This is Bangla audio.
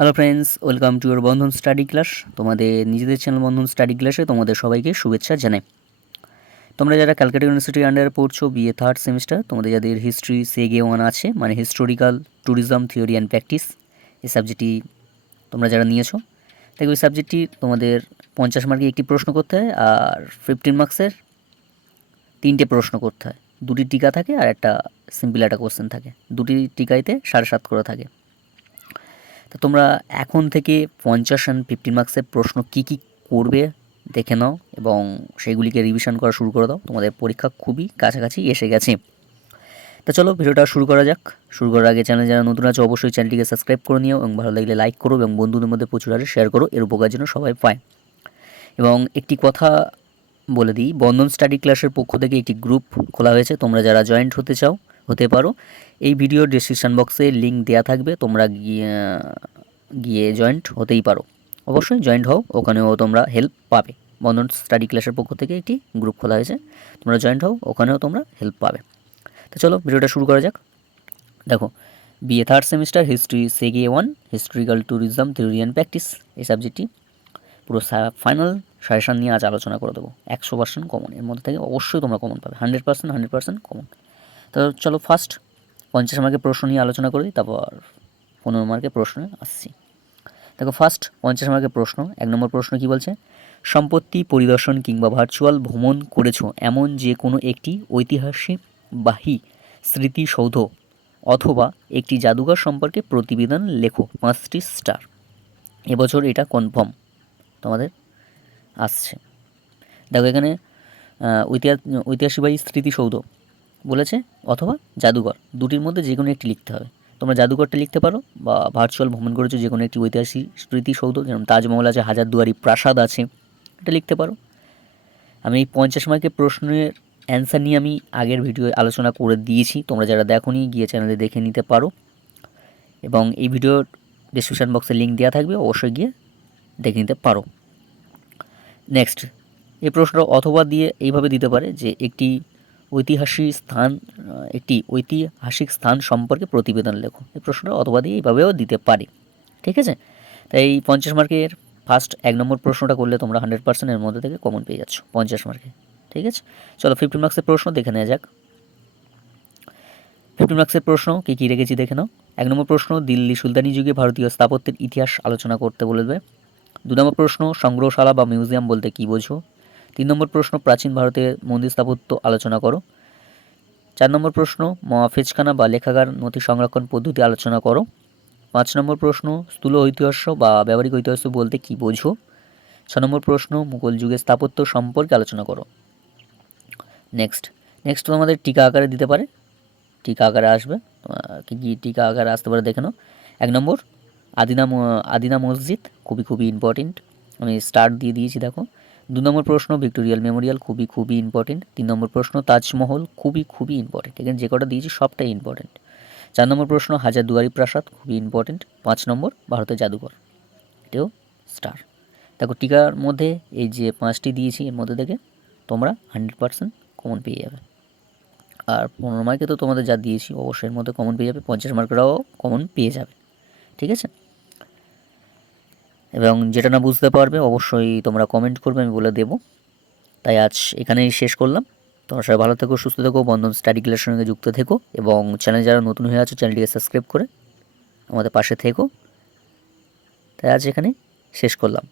Hello friends, welcome to your Bandhan study class. তোমাদের নিজেদের চ্যানেল বন্ধন স্টাডি ক্লাসে তোমাদের সবাইকে শুভেচ্ছা জানাই। তোমরা যারা ক্যালকাটা ইউনিভার্সিটির আন্ডারে পড়ছো, বিএ থার্ড সেমিস্টার, তোমাদের যাদের হিস্ট্রি সেগে ওয়ান আছে, মানে historical tourism theory and practice, এই সাবজেক্টটি তোমরা যারা নিয়েছো, তাই ওই সাবজেক্টটি তোমাদের 50 মার্কে একটি প্রশ্ন করতে হয়, আর 15 মার্কসের 3টে প্রশ্ন করতে হয়। 2টি টিকা থাকে আর একটা সিম্পল একটা কোশ্চেন থাকে। 2টি টিকাইতে 7.5 করে থাকে। তো তোমরা এখন থেকে 50 অ্যান্ড 15 মার্কসের প্রশ্ন কী কী করবে দেখে নাও এবং সেগুলিকে রিভিশন করা শুরু করে দাও। তোমাদের পরীক্ষা খুবই কাছাকাছি এসে গেছে। তো চলো ভিডিওটা শুরু করা যাক। শুরু করার আগে চ্যানেল যারা নতুন আছে অবশ্যই চ্যানেলটিকে সাবস্ক্রাইব করে নিও এবং ভালো লাগলে লাইক করো এবং বন্ধুদের মধ্যে প্রচুর হারে শেয়ার করো, এর উপকার যেন সবাই পায়। এবং একটি কথা বলে দিই, বন্ধন স্টাডি ক্লাসের পক্ষ থেকে একটি গ্রুপ খোলা হয়েছে। তোমরা যারা জয়েন্ট হতে চাও হতে পারো। এই ভিডিওর ডেসক্রিপশান বক্সে লিঙ্ক দেওয়া থাকবে, তোমরা গিয়ে জয়েন্ট হতেই পারো। অবশ্যই জয়েন্ট হও, ওখানেও তোমরা হেল্প পাবে। বন্ধন স্টাডি ক্লাসের পক্ষ থেকে একটি গ্রুপ খোলা হয়েছে, তোমরা জয়েন্ট হও, ওখানেও তোমরা হেল্প পাবে। তো চলো ভিডিওটা শুরু করা যাক। দেখো, বিএ থার্ড সেমিস্টার হিস্ট্রি সেগে one, historical tourism theory and practice, এই সাবজেক্টটি পুরো ফাইনাল সাজেশান নিয়ে আজ আলোচনা করে দেবো। 100% কমন, এর মধ্যে থেকে অবশ্যই তোমরা কমন পাবে, 100% কমন। তো চলো ফার্স্ট 50 মার্কের প্রশ্ন নিয়ে আলোচনা করি, তারপর 15 মার্কের প্রশ্নে আসছি। দেখো, ফার্স্ট 50 মার্কের প্রশ্ন। 1 নম্বর প্রশ্ন কি বলছে? সম্পত্তি পরিদর্শন কিংবা ভার্চুয়াল ভ্রমণ করেছো এমন যে কোনো একটি ঐতিহাসিকবাহী স্মৃতিসৌধ অথবা একটি জাদুঘর সম্পর্কে প্রতিবেদন লেখো, 5টি স্টার। এবছর এটা কনফার্ম তোমাদের আসছে। দেখো এখানে ঐতিহাসিকবাহী স্মৃতিসৌধ বলেছে অথবা জাদুঘর, দুটির মধ্যে যে কোনো একটি লিখতে হবে। তোমরা জাদুঘরটা লিখতে পারো বা ভার্চুয়াল ভ্রমণ করেছো যে কোনো একটি ঐতিহাসিক স্মৃতিসৌধ, যেমন তাজমহল আছে, হাজারদুয়ারি প্রাসাদ আছে, এটা লিখতে পারো। আমি এই 50 মার্কের প্রশ্নের অ্যান্সার নিয়ে আমি আগের ভিডিও আলোচনা করে দিয়েছি, তোমরা যারা দেখোনি গিয়ে চ্যানেলে দেখে নিতে পারো এবং এই ভিডিওর ডিসক্রিপশান বক্সে লিঙ্ক দেওয়া থাকবে, অবশ্যই গিয়ে দেখে নিতে পারো। নেক্সট, এই প্রশ্নটা অথবা দিয়ে এইভাবে দিতে পারে যে একটি ঐতিহাসিক স্থান সম্পর্কে প্রতিবেদন লেখো। এই প্রশ্নটা অথবা দিয়ে এইভাবেও দিতে পারে। ঠিক আছে, তাই 50 মার্কের ফার্স্ট 1 নম্বর প্রশ্নটা করলে তোমরা 100% এর মধ্যে থেকে কমন পেয়ে যাচ্ছ 50 মার্কে। ঠিক আছে, চলো 15 মার্কসের প্রশ্ন দেখে নেওয়া যাক। 15 মার্কসের প্রশ্ন কী কী রেখেছি দেখে নাও। 1 নম্বর প্রশ্ন, দিল্লি সুলতানি যুগে ভারতীয় স্থাপত্যের ইতিহাস আলোচনা করতে বলবে। 2 নম্বর প্রশ্ন, সংগ্রহশালা বা মিউজিয়াম বলতে কী বোঝো। 3 নম্বর প্রশ্ন, প্রাচীন ভারতের মন্দির স্থাপত্য আলোচনা করো। 4 নম্বর প্রশ্ন, মহাফেজখানা বা লেখাগার নথি সংরক্ষণ পদ্ধতি আলোচনা করো। 5 নম্বর প্রশ্ন, স্থূল ঐতিহাস্য বা ব্যবহারিক ঐতিহাস্য বলতে কী বোঝো। 6 নম্বর প্রশ্ন, মুঘল যুগের স্থাপত্য সম্পর্কে আলোচনা করো। নেক্সট তোমাদের টিকা আকারে দিতে পারে, টিকা আকারে আসবে। কী কী টিকা আকারে আসতে পারে দেখে নাও। 1 নম্বর, আদিনা মসজিদ, খুবই ইম্পর্টেন্ট, আমি স্টার্ট দিয়ে দিয়েছি দেখো। 2 নম্বর প্রশ্ন, ভিক্টোরিয়াল মেমোরিয়াল, খুবই ইম্পর্টেন্ট। 3 নম্বর প্রশ্ন, তাজমহল, খুবই ইম্পর্টেন্ট, এখানে যে কটা দিয়েছি সবটাই ইম্পর্টেন্ট। 4 নম্বর প্রশ্ন, হাজারদুয়ারি প্রাসাদ, খুবই ইম্পর্টেন্ট। 5 নম্বর, ভারতের জাদুঘর, এটাও স্টার। দেখো টিকার মধ্যে এই যে 5টি দিয়েছি, এর মধ্যে থেকে তোমরা 100% কমন পেয়ে যাবে। আর 15 মার্কে তো তোমাদের যা দিয়েছি অবশ্যই এর মধ্যে কমন পেয়ে যাবে, 50 মার্কেরাও কমন পেয়ে যাবে। ঠিক আছে, এবং যেটা না বুঝতে পারবে অবশ্যই তোমরা কমেন্ট করবে, আমি বলে দেবো। তাই আজ এখানেই শেষ করলাম। তোমরা সবাই ভালো থেকো, সুস্থ থেকো, বন্ধন স্টাডি ক্লাসের সঙ্গে যুক্ত থেকো এবং চ্যানেল যারা নতুন হয়ে আছো চ্যানেলটিকে সাবস্ক্রাইব করে আমাদের পাশে থেকো। তাই আজ এখানে শেষ করলাম।